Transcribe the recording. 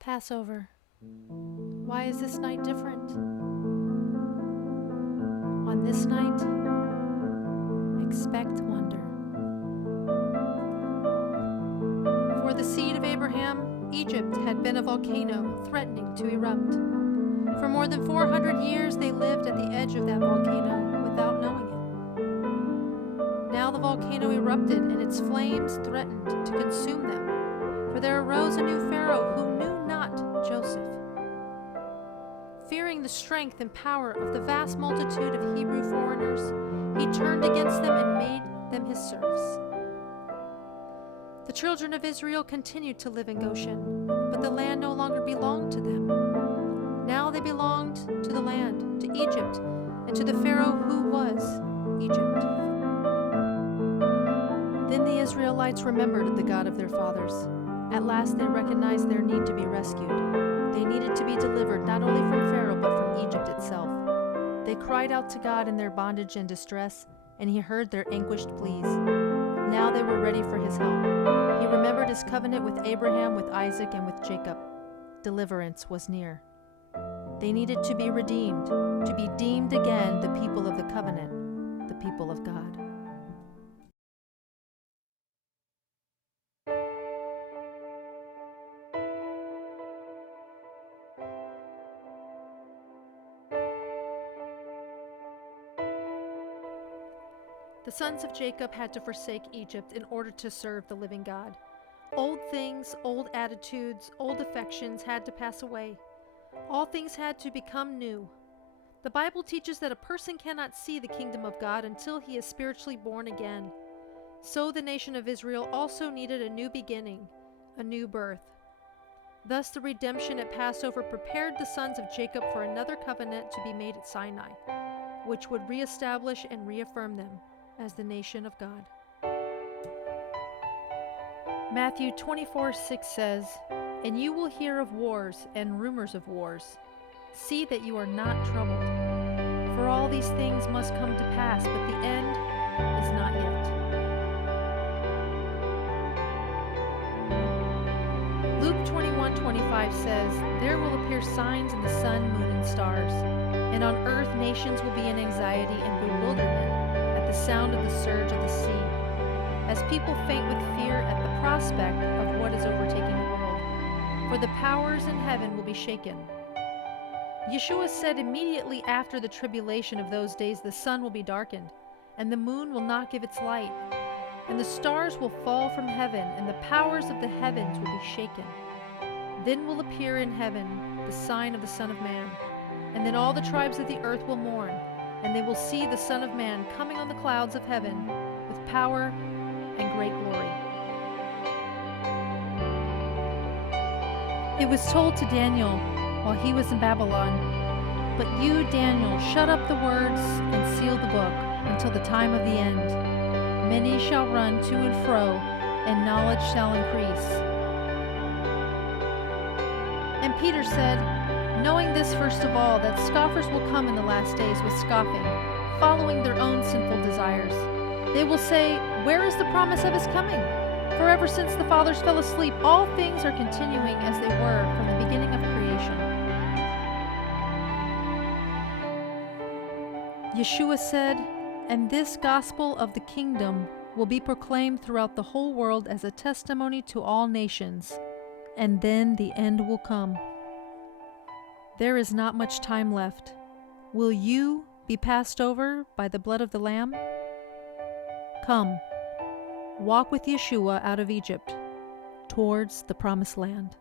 Passover. Why is this night different? On this night, expect wonder. For the seed of Abraham, Egypt had been a volcano threatening to erupt. For more than 400 years, they lived at the edge of that volcano without knowing it. Now the volcano erupted, and its flames threatened to consume them. For there arose a new Pharaoh who knew not Joseph. Fearing the strength and power of the vast multitude of Hebrew foreigners, he turned against them and made them his serfs. The children of Israel continued to live in Goshen, but the land no longer belonged to them. Now they belonged to the land, to Egypt, and to the Pharaoh who was Egypt. Then the Israelites remembered the God of their fathers. At last they recognized their need to be rescued. They needed to be delivered not only from Pharaoh but from Egypt itself. They cried out to God in their bondage and distress, and he heard their anguished pleas. Now they were ready for his help. He remembered his covenant with Abraham, with Isaac, and with Jacob. Deliverance was near. They needed to be redeemed, to be deemed again the people of the covenant, the people of God. The sons of Jacob had to forsake Egypt in order to serve the living God. Old things, old attitudes, old affections had to pass away. All things had to become new. The Bible teaches that a person cannot see the kingdom of God until he is spiritually born again. So the nation of Israel also needed a new beginning, a new birth. Thus the redemption at Passover prepared the sons of Jacob for another covenant to be made at Sinai, which would reestablish and reaffirm them as the nation of God. Matthew 24:6 says, "And you will hear of wars and rumors of wars. See that you are not troubled. For all these things must come to pass, but the end is not yet." Luke 21:25 says, "There will appear signs in the sun, moon, and stars, and on earth nations will be in anxiety and bewilderment at the sound of the surge of the sea, as people faint with fear at the prospect of what is overtaking the world. For the powers in heaven will be shaken." Yeshua said immediately after the tribulation of those days the sun will be darkened, and the moon will not give its light, and the stars will fall from heaven, and the powers of the heavens will be shaken. Then will appear in heaven the sign of the Son of Man, and then all the tribes of the earth will mourn, and they will see the Son of Man coming on the clouds of heaven with power and great glory. It was told to Daniel while he was in Babylon, "But you, Daniel, shut up the words and seal the book until the time of the end. Many shall run to and fro, and knowledge shall increase." And Peter said, "Knowing this first of all, that scoffers will come in the last days with scoffing, following their own sinful desires. They will say, 'Where is the promise of his coming? For ever since the fathers fell asleep, all things are continuing as they were from the beginning of creation.'" Yeshua said, "And this gospel of the kingdom will be proclaimed throughout the whole world as a testimony to all nations, and then the end will come." There is not much time left. Will you be passed over by the blood of the Lamb? Come, walk with Yeshua out of Egypt towards the promised land.